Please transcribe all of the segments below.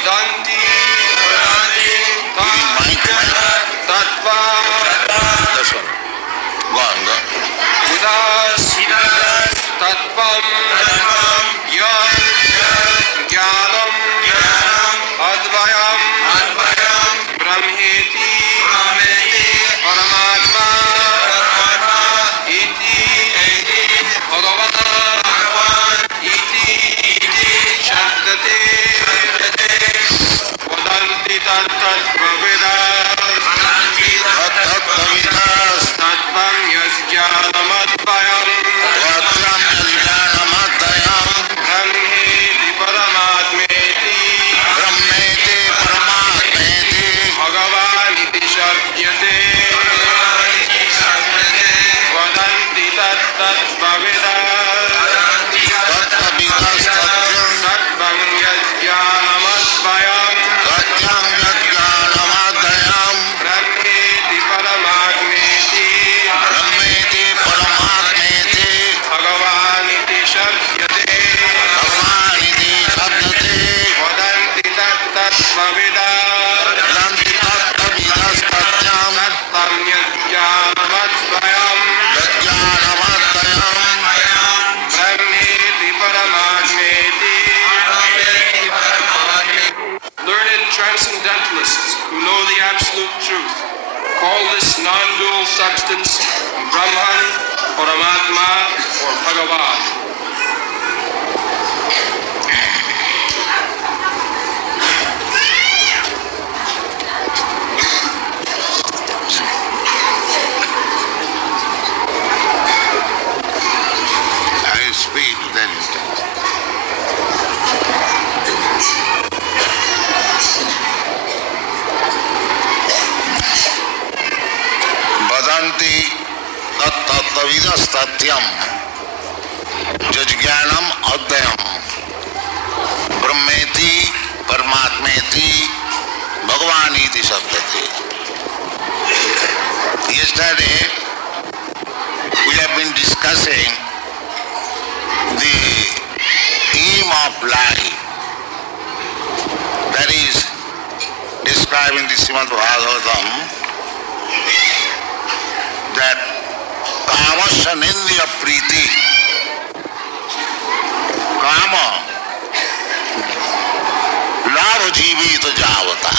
Vdanti, Vdanti, I speak then. Vadanti tattvavidastatyam jajjnanam adhyam brahmeti paramatmeti bhagavaniti sabdati. Yesterday we have been discussing the aim of life, that is described in the Srimad Bhagavatam, that kamasya nindya priti, kama labha jivita javata.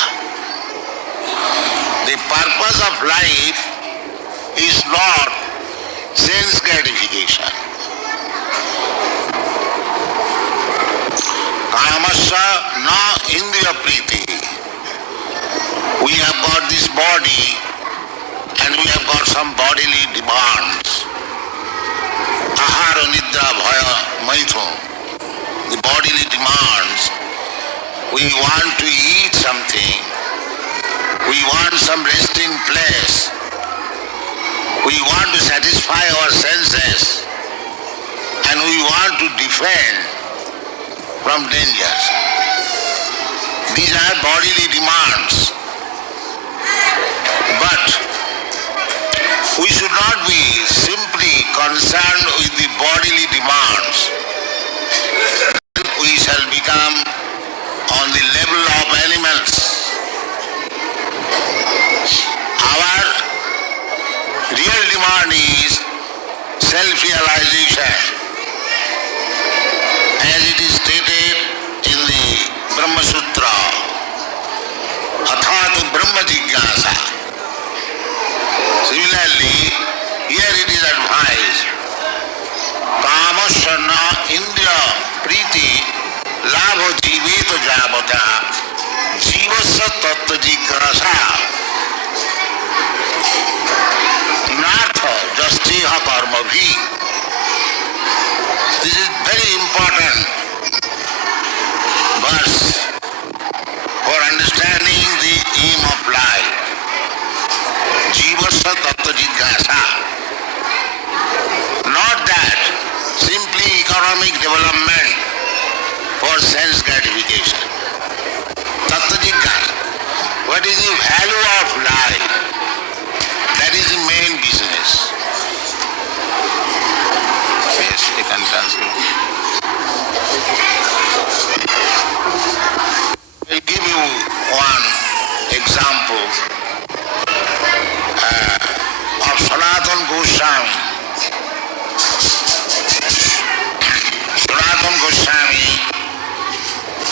The purpose of life is not sense gratification. Kamasya na indriya priti. We have got this body and we have got some bodily demands. Ahara nidra bhaya maithun. The bodily demands. We want to eat something. We want some resting place. We want to satisfy our senses. And we want to defend from dangers. These are bodily demands. But we should not be simply concerned with the bodily demands. We shall become on the level of animals. Our real demand is self-realization. As it is stated in the Brahma Sutra, Athatu Brahma Jigyasa. Similarly, here it is advised, Kamasya na indriya priti labha jivita javata jivasya tattva jigyasa nartha jasteha karmabhi. This is very important verse for understanding the aim of life. Jivasya tattva jigyasa. Not that simply economic development for sense gratification. Tattva jigyasa. What is the value of life? That is the main business. Yes, you can translate. I'll give you one example of Sanatana Goswami. Sanatana Goswami,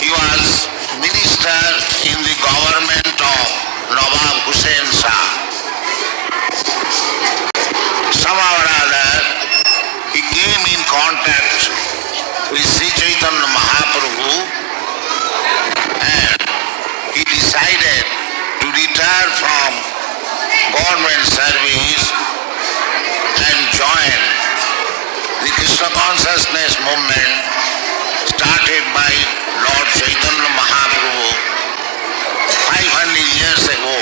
he was minister in the government of Nawab Hussain Shah. Somehow or other, he came in contact with Sri Chaitanya Mahaprabhu and he decided to retire from government service and join the Krishna consciousness movement started by Lord Chaitanya Mahaprabhu 500 years ago.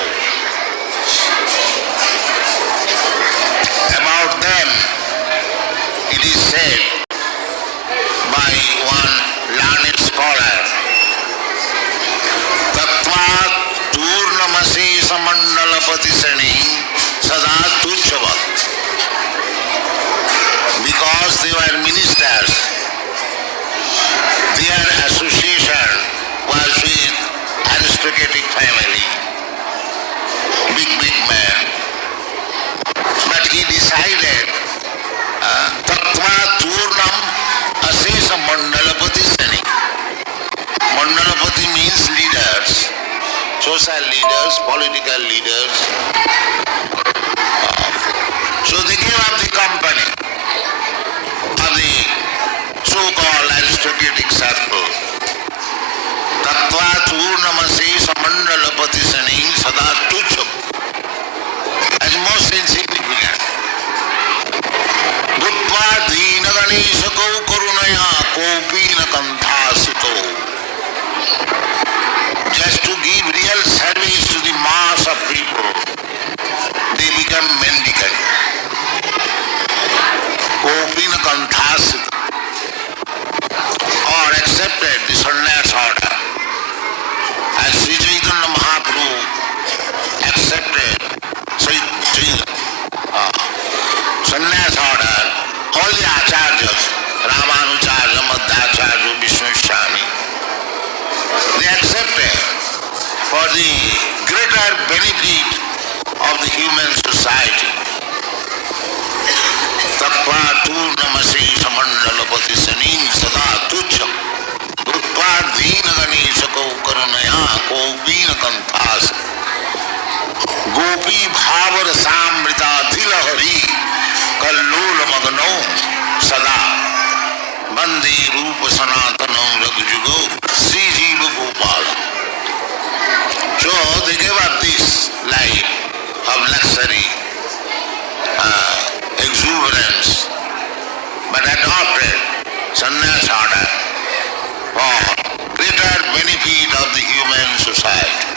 About them, it is said by one learned scholar, Tattvat Turnamasi Samandalapati Sani Sada Tuchavat. Because they were ministers, their association was with aristocratic family, big man. But he decided, Tattva Turnam Asesa Mandalapati Sani. Mandalapati means leaders, social leaders, political leaders. So they gave up the company of the people. Tattva Churnamase Samandalapati Sani Sada Tucham. As most insignificant. Bhutva Dina Ganeshako Karunaya Kopina Kanthasito. Just to give real service to the mass of people, they become mendicant. Kopina Kanthasito. Or accepted the sannyas order. As Sri Chaitanya Mahaprabhu accepted sannyas order, all the acharyas, Ramanujarya, Madhacharya, Vishnu Swami, they accepted for the greater benefit of the human society. Tattva Turnamase Samandalapati Sanim Sada Tucham Utpa Dina Ganeshako Karunaya Kopina Kanthas Gopi Bhavar Samrita Dhilahari Kallula Magano Sada Bandi Rupa Sanatanam Raghujugo Sri Jiva Gopala. So they gave up this life of luxury, exuberance, but adopted sannyas order for greater benefit of the human society.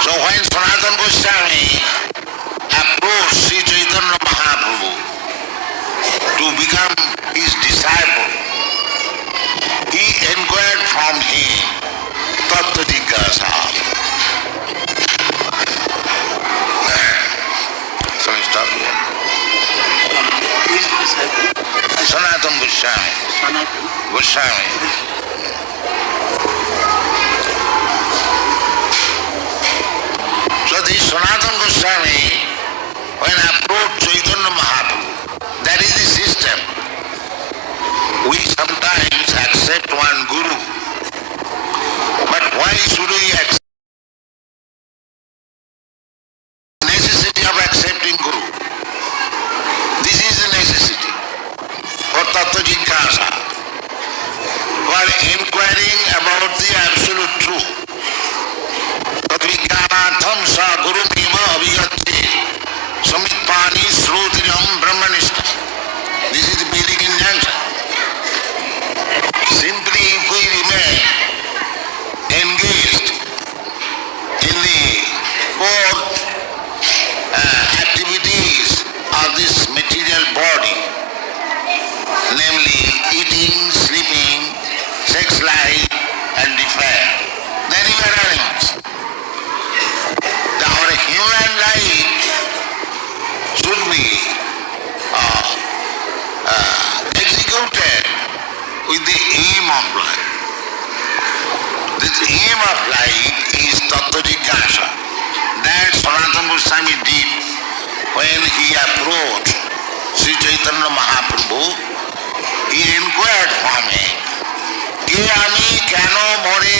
So when Sanatana Goswami approached Sri Chaitanya Mahaprabhu to become his disciple, he inquired from him H.D.G.A.C.Bhaktivedanta. So we stop here. Who is the disciple? Sanatana Goswami. Sanatana Goswami. So this Sanatana Goswami, when approached Chaitanya Mahaprabhu, that is the system. We sometimes accept one guru, but why should we accept the necessity of accepting guru? This is the necessity for H.D.G.A.C. for inquiring about the absolute truth. Tadvijnanatham sa guru nima abhigate samitpani srotiram brahmanishta. This is the Vedic injunction. Simply if we remain engaged in the four activities of this material body, namely eating, sleeping, sex life and defense, then we are animals. Our human life should be executed with the aim of life. This aim of life is H.D.G.A.C. That Sanatana Goswami did when he approached Sri Chaitanya Mahaprabhu. He inquired from him, "Ke ami keno more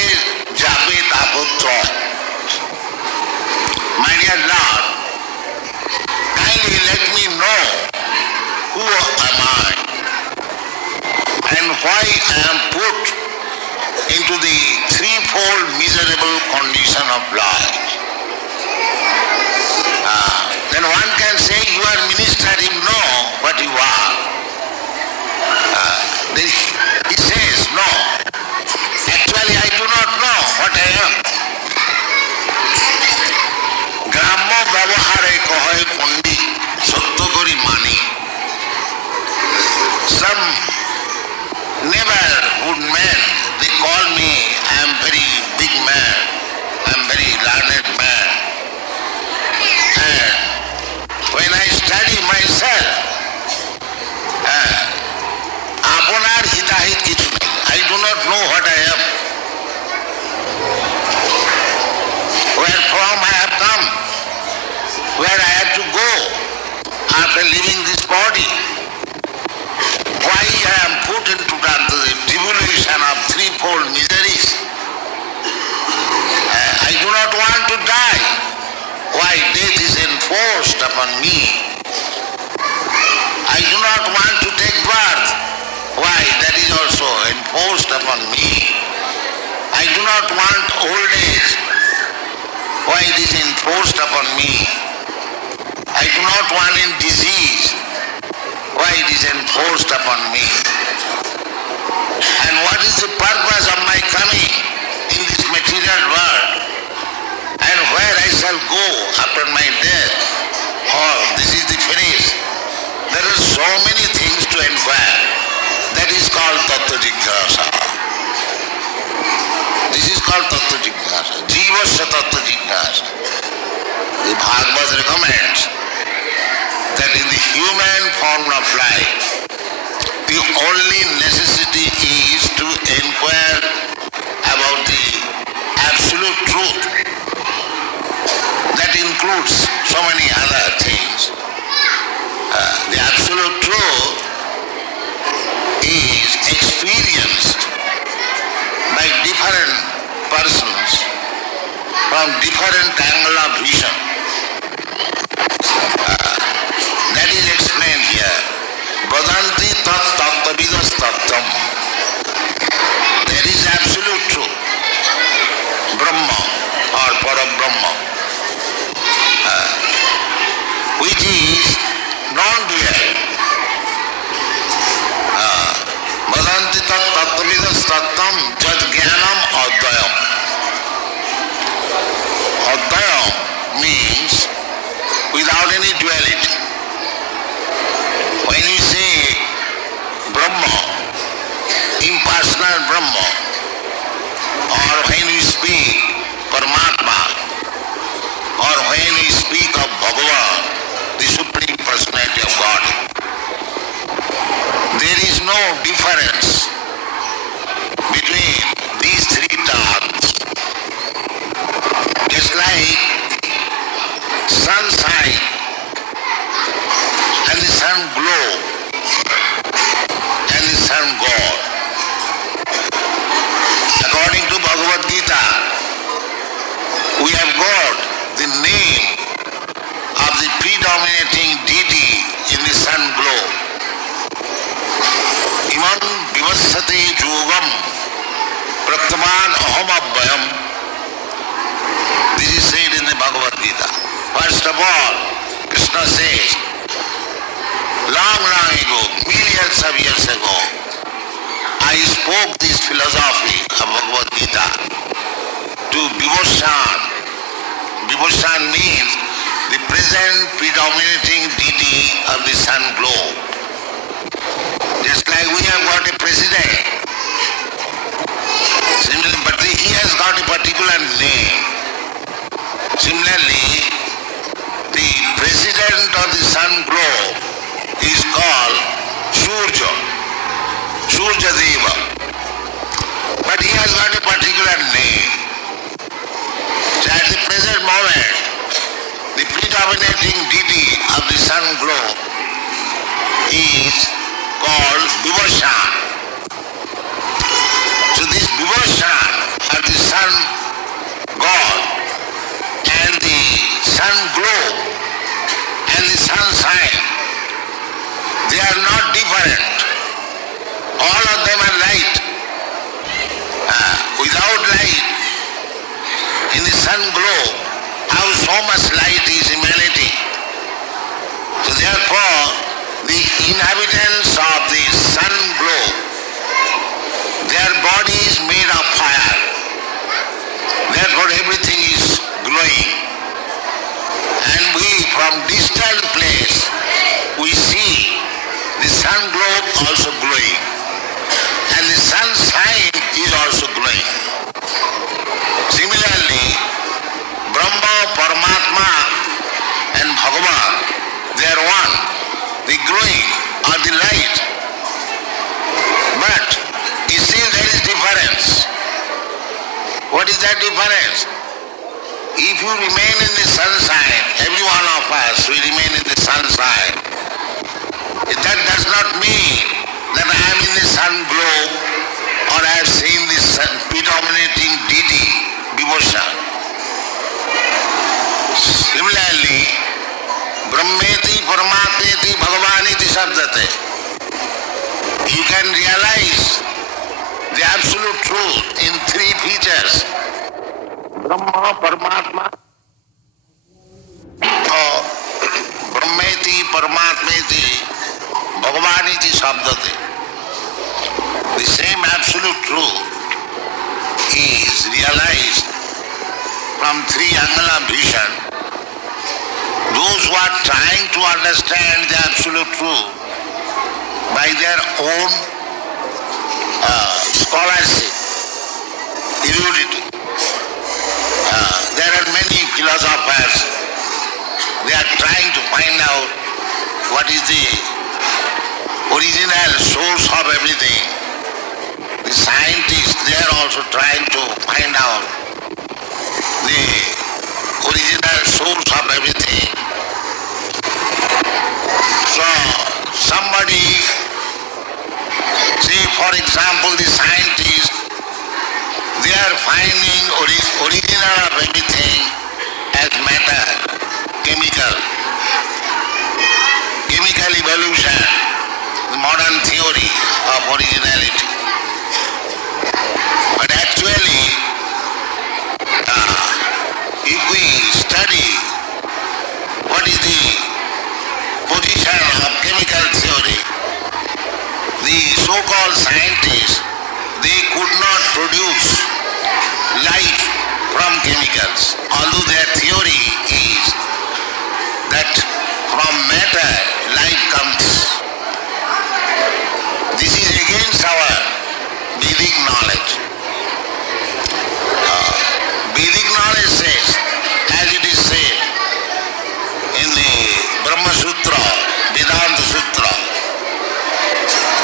jabe tapotra?" My dear Lord, kindly let me know who am I and why I am put into the threefold miserable condition of life. Then one can say you are minister, you know what you are. Then he says, no, actually I do not know what I am. গ্রাম্য ব্যবহারে কহে পণ্ডিত সত্য করি মানি. Some neighborhood men, they call me, I am very big man, I am very learned man. And when I study myself, আপনার হিতাহিত কিছু নেই. I do not know what I am. Where from I have come, where I have to go after leaving this body. Why I am put into the tribulation of threefold miseries. I do not want to die. Why death is enforced upon me. I do not want to take birth. Why? That is also want old age. Why it is enforced upon me? I do not want in disease. Why it is enforced upon me? And what is the purpose of my coming in this material world? And where I shall go after my death? Or this is the finish. There are so many things to inquire. That is called Tattva-Jignasa. This is called Tattva-Jignasa. Jivasya Tattva-Jignasa. The Bhagavad recommends that in the human form of life, the only necessity is to inquire about the absolute truth. That includes so many other things. The absolute truth is experienced by different persons from different angle of vision. That is explained here. Vadanti tat tattvavidas tattam. There is absolute truth. Brahma or Parabrahma, which is non-dual. Vadanti tat tattvavidas tattam jad jnanam advayam. Advayam means without any duality. When you say Brahma, impersonal Brahma, or when you speak Paramatma, or when we speak of Bhagavan, the Supreme Personality of God, there is no difference between these three terms. Just like sunshine and the sun glow and the sun God. According to Bhagavad Gita, we have got the name of the predominating deity in the sun glow. Imam vivasate yogam pratman aham abhayam. This is said in the Bhagavad Gita. First of all, Krishna says, long ago, millions of years ago, I spoke this philosophy of Bhagavad Gita to Vibhushan. Vibhushan means the present predominating deity of the sun glow. Just like we have got a president, similarly, but he has got a particular name. Similarly, the president of the sun glow is called Surya, Surya Deva. But he has got a particular name. So at the present moment, the predominating deity of the sun glow is called Vibhushan. So this Vibhushan of the sun god and the sun glow and the sunshine, they are not different. All of them are light. Without light, in the sun glow, how so much light is emanating. So therefore, the inhabitants of the sun glow, their body is made of fire. Therefore everything is glowing. And we from distant place, we see the sun globe also glowing. And the sunshine is also glowing. Similarly, Brahma, Paramatma and Bhagavan, they are one. The glowing or the light. But still there is difference. What is that difference? If you remain in the sunshine, every one of us will remain in the sunshine. That does not mean that I am in the sun glow or I have seen the predominating deity, Vibhushan. Similarly, Brahmeti, Paramatmeti, Bhagavaniti Sabdate. You can realize the absolute truth in three features. Brahma, Paramatma, or Brahmeti, Paramatmeti, Bhagavaniti Sabdate. The same absolute truth is realized from three angala vision. Those who are trying to understand the absolute truth by their own scholarship, erudity. There are many philosophers, they are trying to find out what is the original source of everything. The scientists, they are also trying to find out the original source of everything. So, somebody, say for example the scientists, they are finding original of everything as matter, chemical evolution, the modern theory of originality. But actually, if we study what is the position of chemical theory, the so-called scientists, they could not produce life from chemicals, although their theory is that from matter life comes. This is against our Vedic knowledge. Vedic knowledge says, as it is said in the Brahma Sutra, Vedanta Sutra,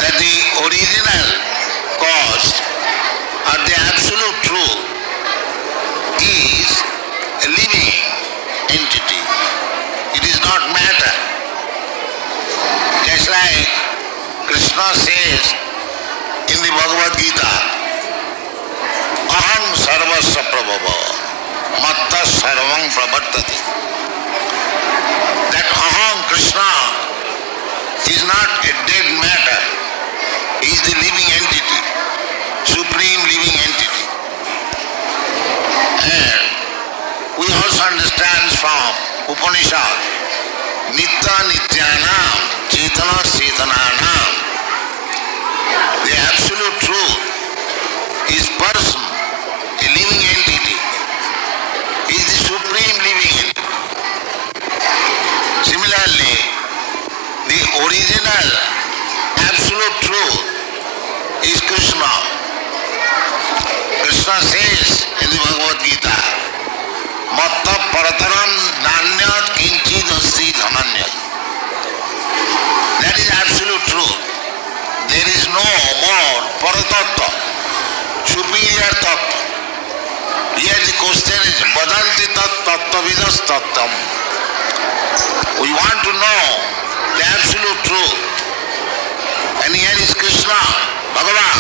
that the original cause or the absolute truth is a living entity. It is not matter. Just like Krishna says in the Bhagavad Gita, Aham sarvasya prabhava, matta sarvam pravartati. That Aham, Krishna, is not a dead matter. He is the living entity, supreme living entity. And we also understand from Upanishad, Nitya Nityanam, Chetana Chetananam. The absolute truth is person, a living entity, is the supreme living entity. Similarly, the original absolute truth is Krishna. Krishna says in the Bhagavad Gita, Matta parataram nanyat kinchid asti dhananyat. That is absolute truth. There is no more paratattva, superior tattva. Here the question is, badanti tat tattvavidas tattam. We want to know the absolute truth. And here is Krishna, Bhagavan.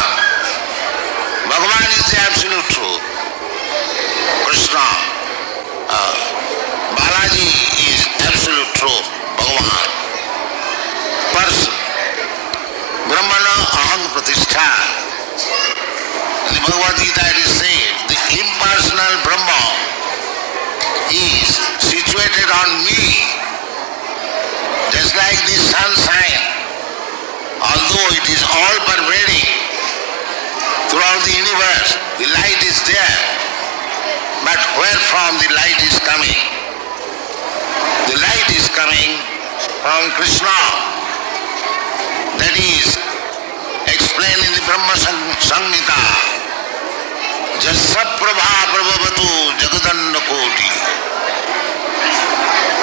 Bhagavan is the absolute truth. Krishna, Balaji is absolute truth, Bhagavan. Person, Brahmana aham pratishtha. In the Bhagavad Gita it is said, the impersonal Brahma is situated on me, just like the sunshine. Although it is all pervading throughout the universe, the light is there. But where from the light is coming? The light is coming from Krishna. That is explained in the Brahma Samhita. Jasa prabha prabhavatu jagadanna koti.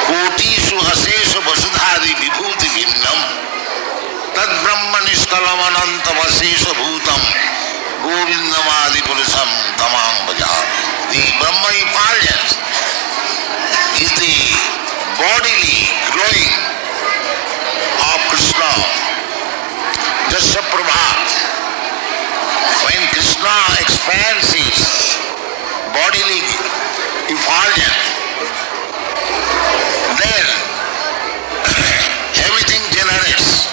Koti su asesha vasudhadi vibhuti bhinnam. Tad brahma niskalam anantam asesha bhutam. Govindamadi purusam tamam bhajami. The Brahma effulgence is the bodily growing of Krishna. Jasa prabha. When Krishna expands his bodily effulgence, then everything generates.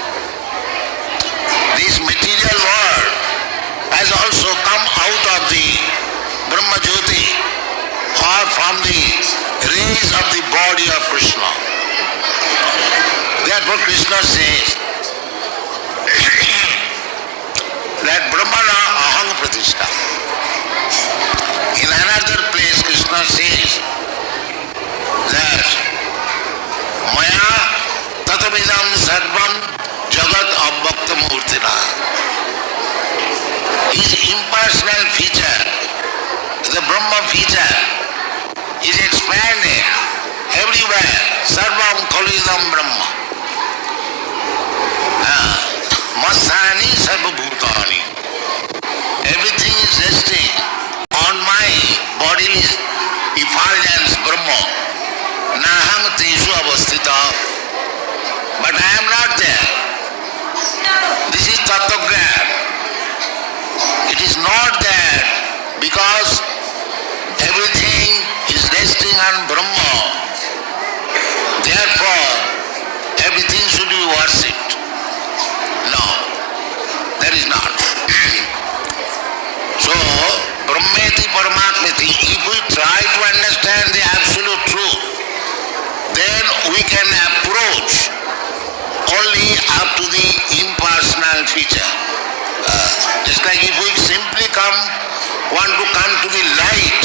This material world has also from the rays of the body of Krishna. Therefore Krishna says that Brahmana aham pratishtha. In another place Krishna says that maya tatavidam sarvam jagat abhakta murtina. His impersonal feature, the Brahma feature, is expanded everywhere. Sarvam khalidam Brahma. Masani sarvabhutani. Everything is resting on my bodily effulgence Brahma. Naham teshu avasthita. But I am not there. This is Tattva-Jnana. It is not there because everything is resting on Brahma. Therefore, everything should be worshipped. No, that is not. So, Brahmeti Paramatmeti, if we try to understand the absolute truth, then we can approach only up to the impersonal feature. Just like if we simply want to come to the light,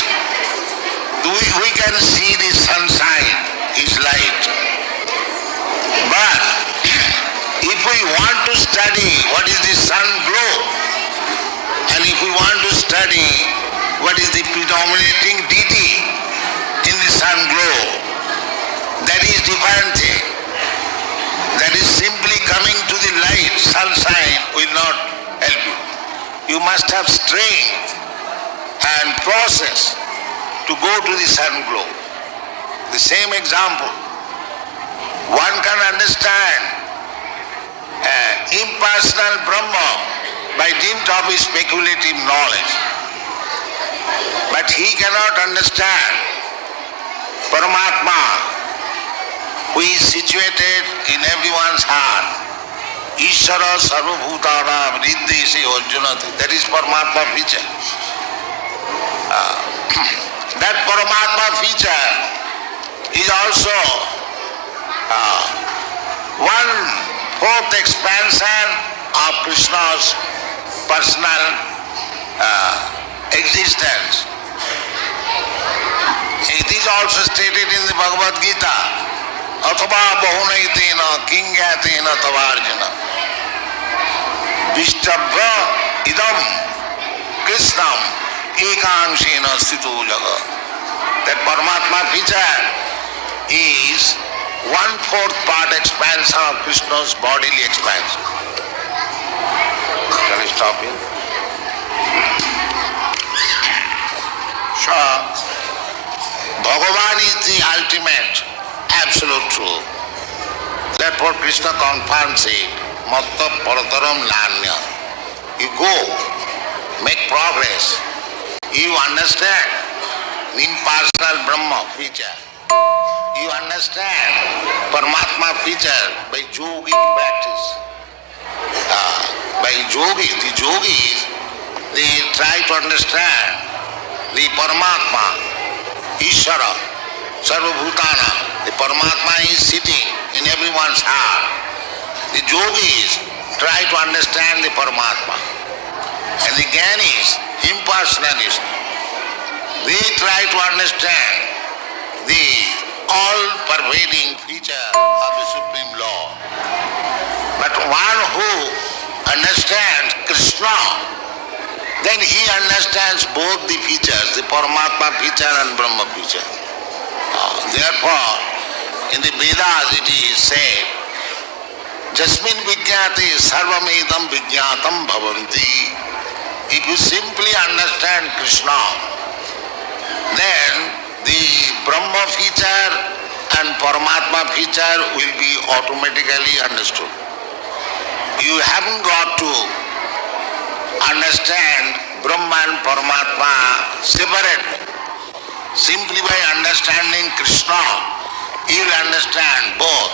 we can see the sunshine is light. But if we want to study what is the sun glow, and if we want to study what is the predominating deity in the sun glow, that is different thing. That is simply coming to the light, sunshine will not help you. You must have strength and process to go to the sun glow. The same example. One can understand impersonal Brahma by dint of his speculative knowledge. But he cannot understand Paramatma, who is situated in everyone's heart. Ishara sarvabhutanam riddhesi arjunati. That is Paramatma feature. That Paramatma feature is also one-fourth expansion of Krishna's personal existence. It is also stated in the Bhagavad Gita, Athava bahunaitena kingyatena tavarjana Vishtabha idam Krishnam ekanshena sthito jaga. That Paramatma feature is 1/4 part expansion of Krishna's bodily expansion. Shall I stop here? So, Bhagavan is the ultimate, absolute truth. Therefore Krishna confirms it, Matta Parataram Nanya. You go, make progress. You understand the impersonal Brahma feature. You understand Paramatma feature by yogic practice. By the yogis, they try to understand the Paramatma, Ishara, Sarvabhutana. The Paramatma is sitting in everyone's heart. The yogis try to understand the Paramatma. And the Jnanis, impersonalists, they try to understand the all-pervading feature of the Supreme Lord. But one who understands Krishna, then he understands both the features, the Paramatma feature and Brahma feature. Therefore, in the Vedas it is said, Jasmin vijñāte sarvamedam vijñātam bhavanti. If you simply understand Krishna, then the Brahma feature and Paramatma feature will be automatically understood. You haven't got to understand Brahma and Paramatma separately. Simply by understanding Krishna, you will understand both.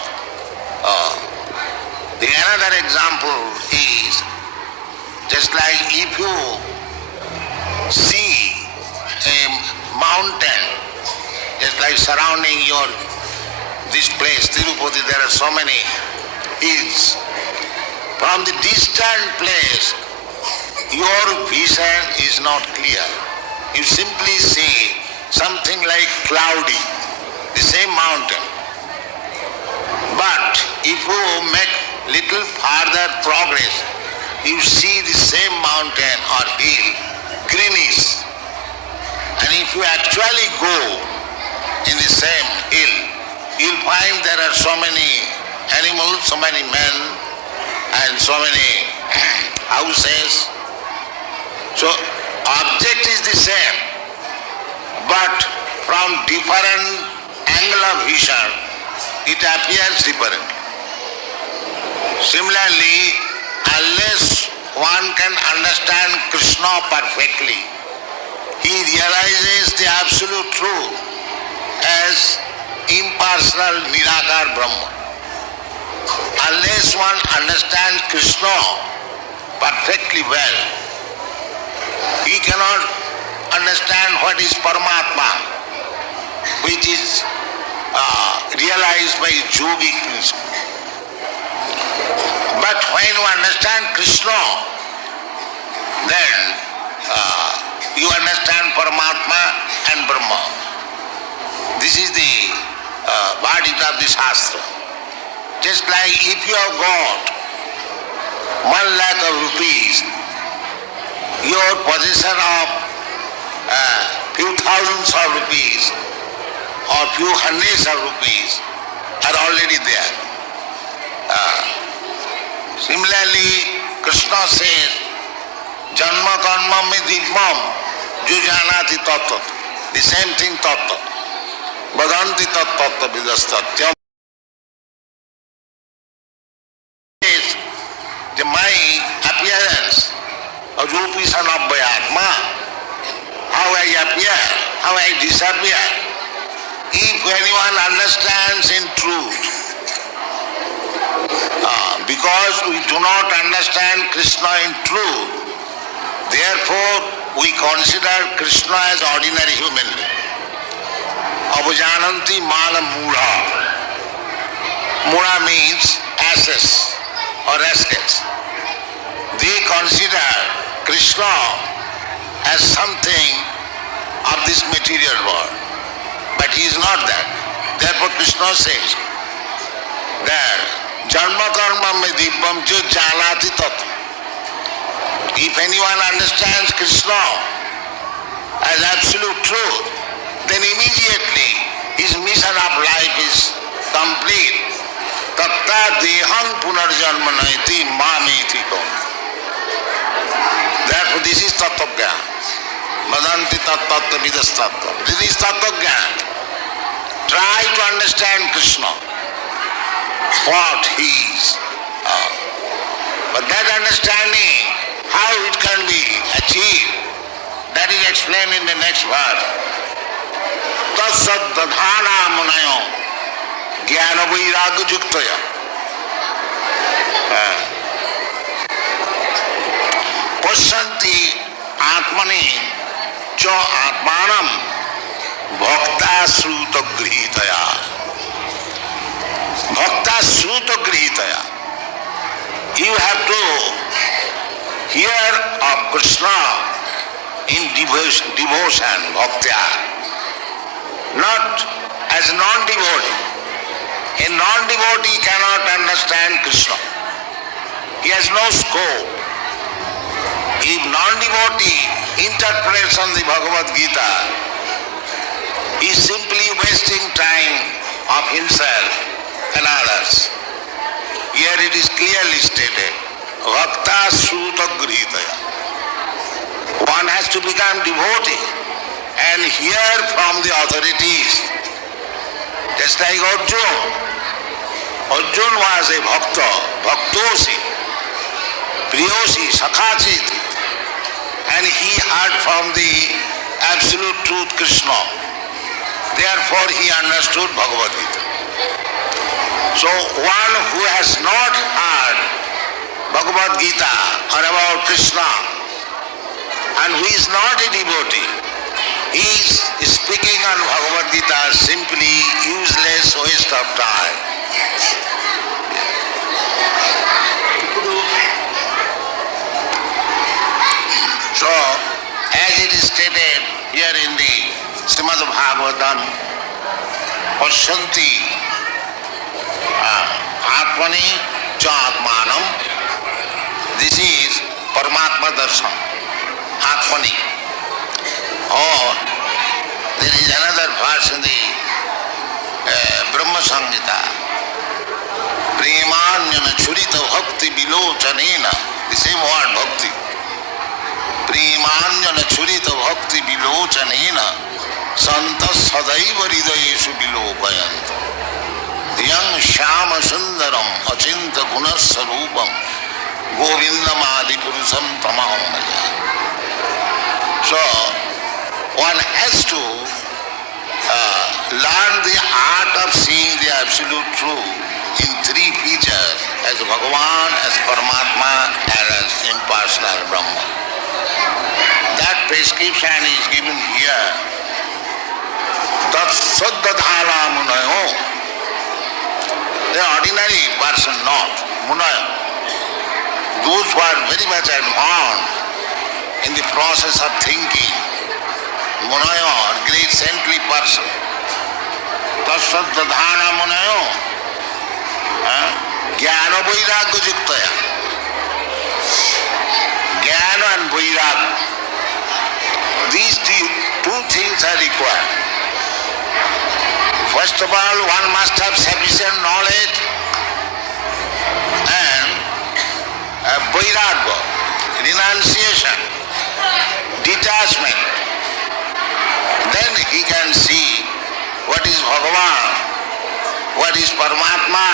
The another example is just like if you see a mountain like surrounding this place, Tirupati, there are so many hills. From the distant place, your vision is not clear. You simply see something like cloudy, the same mountain. But if you make little further progress, you see the same mountain or hill, greenish. And if you actually go in the same hill, you'll find there are so many animals, so many men, and so many houses. So object is the same, but from different angle of vision, it appears different. Similarly, unless one can understand Krishna perfectly, he realizes the absolute truth as impersonal Nirakar Brahma. Unless one understands Krishna perfectly well, he cannot understand what is Paramatma, which is realized by yogic principle. But when you understand Krishna, then you understand Paramatma and Brahma. This is the verdict of the Shastra. Just like if you have got 1 lakh of rupees, your possession of few thousands of rupees or few hundreds of rupees are already there. Similarly, Krishna says, Janma karma me divmam, jo janati tattva. The same thing tattva. Vadanti tattva vidastatyam. My appearance of Rupishan of Atma, how I appear, how I disappear. If anyone understands in truth, because we do not understand Krishna in truth, therefore we consider Krishna as ordinary human being. Avajananti mala mudha. Mudha means asses or rascals. They consider Krishna as something of this material world. But he is not that. Therefore Krishna says that Janma karma me dibbam jo jalati tat. If anyone understands Krishna as absolute truth, then immediately his mission of life is complete. Tatta deham punarjanma naiti mameti kon. Therefore this is Tattva-jnana. Vadanti tattva vidastattva. This is Tattva-jnana. Try to understand Krishna, what he is. But that understanding, how it can be achieved, that is explained in the next verse. Tassad dadhana munayo jnana vairagya juktaya. Pasyanti atmani cha atmanam bhakta sruta grihitaya. Bhakta sruta grihitaya. You have to hear of Krishna in devotion, bhaktya, not as non-devotee. A non-devotee cannot understand Krishna. He has no scope. If non-devotee interprets on the Bhagavad Gita, he is simply wasting time of himself and others. Here it is clearly stated, Bhakta Sruta Grihitaya. One has to become devotee and hear from the authorities. Just like Arjuna. Arjuna was a bhakta, bhaktosi, priyosi, sakhachiti, and he heard from the absolute truth Krishna. Therefore he understood Bhagavad Gita. So one who has not heard Bhagavad Gita or about Krishna and who is not a devotee, is speaking on Bhagavad Gita simply useless waste of time. ఇప్పుడు So, as it is stated here in the Srimad Bhagavatam, Pasyanti Atmani cha Atmanam, this is Paramatma Darshan, Atmani. Or there is another verse in the Brahma Samhita, Premanyana Churita Bhakti Vilochanena, the same word Bhakti. Premanyana Churita Bhakti Vilochanena, Santas Sadaiva Hridayeshu Vilopayanta. Yang Shama Sundaram Achinta Gunasarupam Govindam Adi Purusam Tamaham Bhaja. So, one has to learn the art of seeing the absolute truth in three features, as Bhagavan, as Paramatma, and as impersonal Brahma. That prescription is given here. Tat Saddadhara Munayo. The ordinary person not, Munayo. Those who are very much advanced in the process of thinking, Munayo, great saintly person. Tasadadhana Munayo, Jnana Vairagya Juktaya. Jnana and Vairagya. These two things are required. First of all, one must have sufficient knowledge and Vairagya, renunciation, detachment. Then he can see what is Bhagavan, what is Paramatma,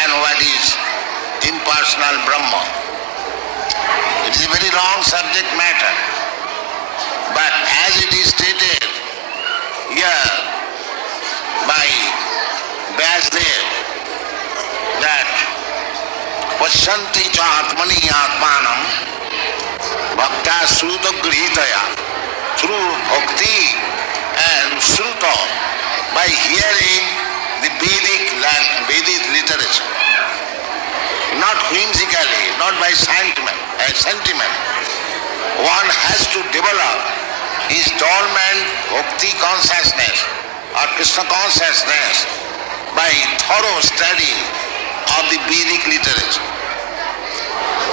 and what is impersonal Brahma. It is a very long subject matter. But as it is stated here by Vyasadeva, that Pasyanti cha Atmani Atmanam Bhakta Sruta Grihitaya, through bhakti and sruta, by hearing the Vedic literature, not whimsically, not by sentiment. One has to develop his dormant bhakti consciousness or Krishna consciousness by thorough study of the Vedic literature.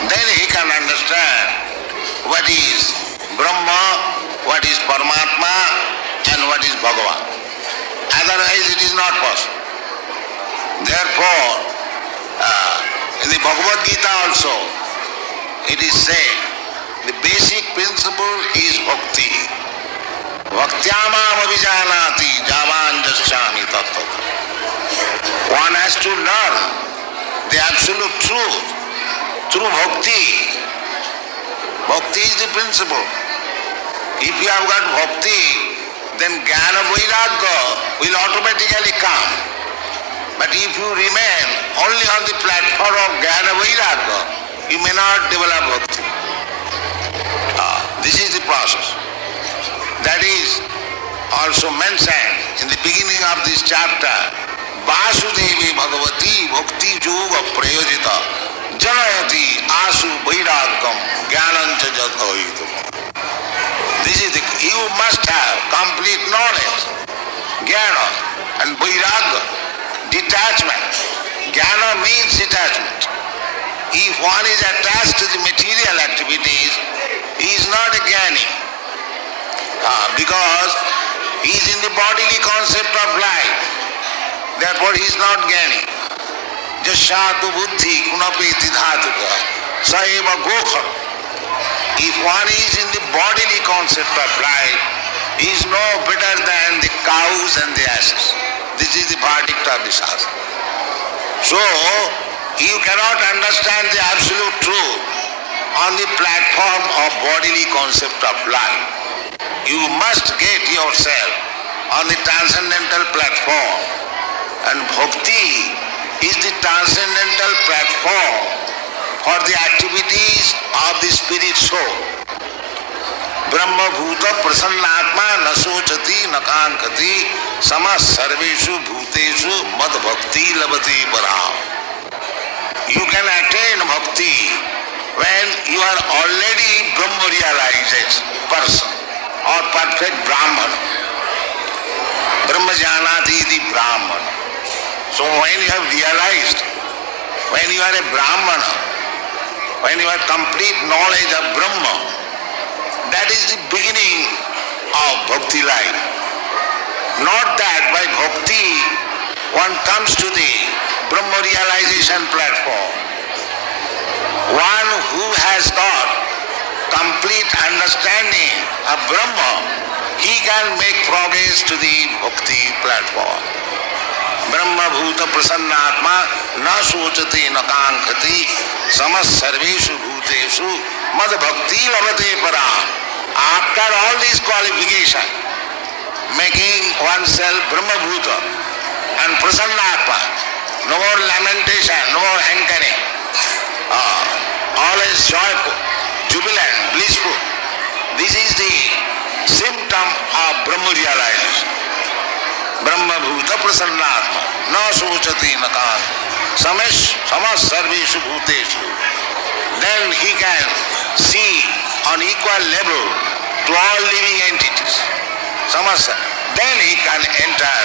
Then he can understand what is Brahma, what is Paramatma, and what is Bhagavan. Otherwise it is not possible. Therefore, in the Bhagavad Gita also, it is said, the basic principle is bhakti. Bhaktyamam avijanati javan jasyami tattva. One has to learn the absolute truth through bhakti. Bhakti is the principle. If you have got bhakti, then jnana vairagya will automatically come. But if you remain only on the platform of jnana vairagya, you may not develop bhakti. This is the process. That is also mentioned in the beginning of this chapter. Vasudevi Bhagavati Bhakti Yoga Prayojita Janayati Asu Vairagyam Jnanancha Jadhoitam. This is you must have complete knowledge, jnana and vairagya, detachment. Jnana means detachment. If one is attached to the material activities, he is not a jnani, because he is in the bodily concept of life. Therefore he is not jnani. Jasyatu buddhi kunapeti dhatuka saeva gokha. If one is in the bodily concept of life, he is no better than the cows and the asses. This is the verdict of the Shastra. So, you cannot understand the absolute truth on the platform of bodily concept of life. You must get yourself on the transcendental platform, and bhakti is the transcendental platform for the activities of the spirit soul. Brahma bhuta prasannatma na sochati na kankati sama sarveshu bhuteshu mad bhakti labati param. You can attain bhakti when you are already Brahma realized person or perfect Brahman. Brahma janati iti Brahman. So when you have realized, when you are a Brahmana, when you have complete knowledge of Brahma, that is the beginning of bhakti life. Not that by bhakti one comes to the Brahma realization platform. One who has got complete understanding of Brahma, he can make progress to the bhakti platform. Brahma bhuta prasannatma na sochati na kankati samas sarveshu bhuteshu mad bhakti labate param. After all these qualifications, making oneself Brahma bhuta and prasannatma, no more lamentation, no more hankering, always joyful, jubilant, blissful. This is the symptom of Brahma realization. Brahma bhuta prasannatma na sochati na kankati samas sarveshu bhuteshu. Then he can see on equal level to all living entities. Samasa. Then he can enter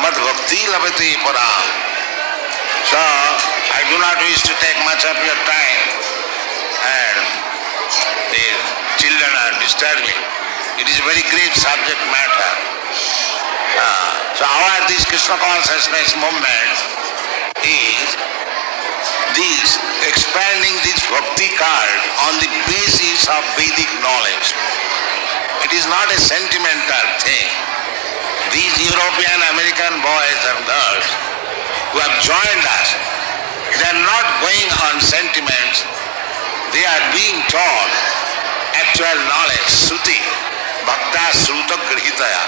mad bhakti labati param. So I do not wish to take much of your time, and the children are disturbing. It is a very great subject matter. So our this Krishna consciousness movement is this expanding this bhakti card on the basis of Vedic knowledge. It is not a sentimental thing. These European American boys and girls who have joined us, they are not going on sentiments. They are being taught actual knowledge, Sruti, Bhakta Sruta Grihitaya,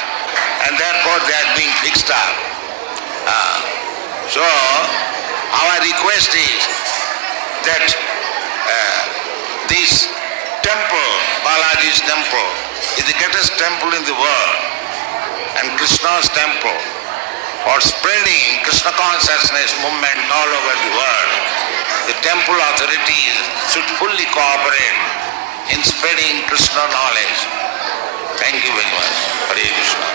and therefore they are being fixed up. So our request is that this temple, Balaji's temple, is the greatest temple in the world, and Krishna's temple for spreading Krishna consciousness movement all over the world. The temple authorities should fully cooperate in spreading Krishna knowledge. Thank you very much. Hare Krishna.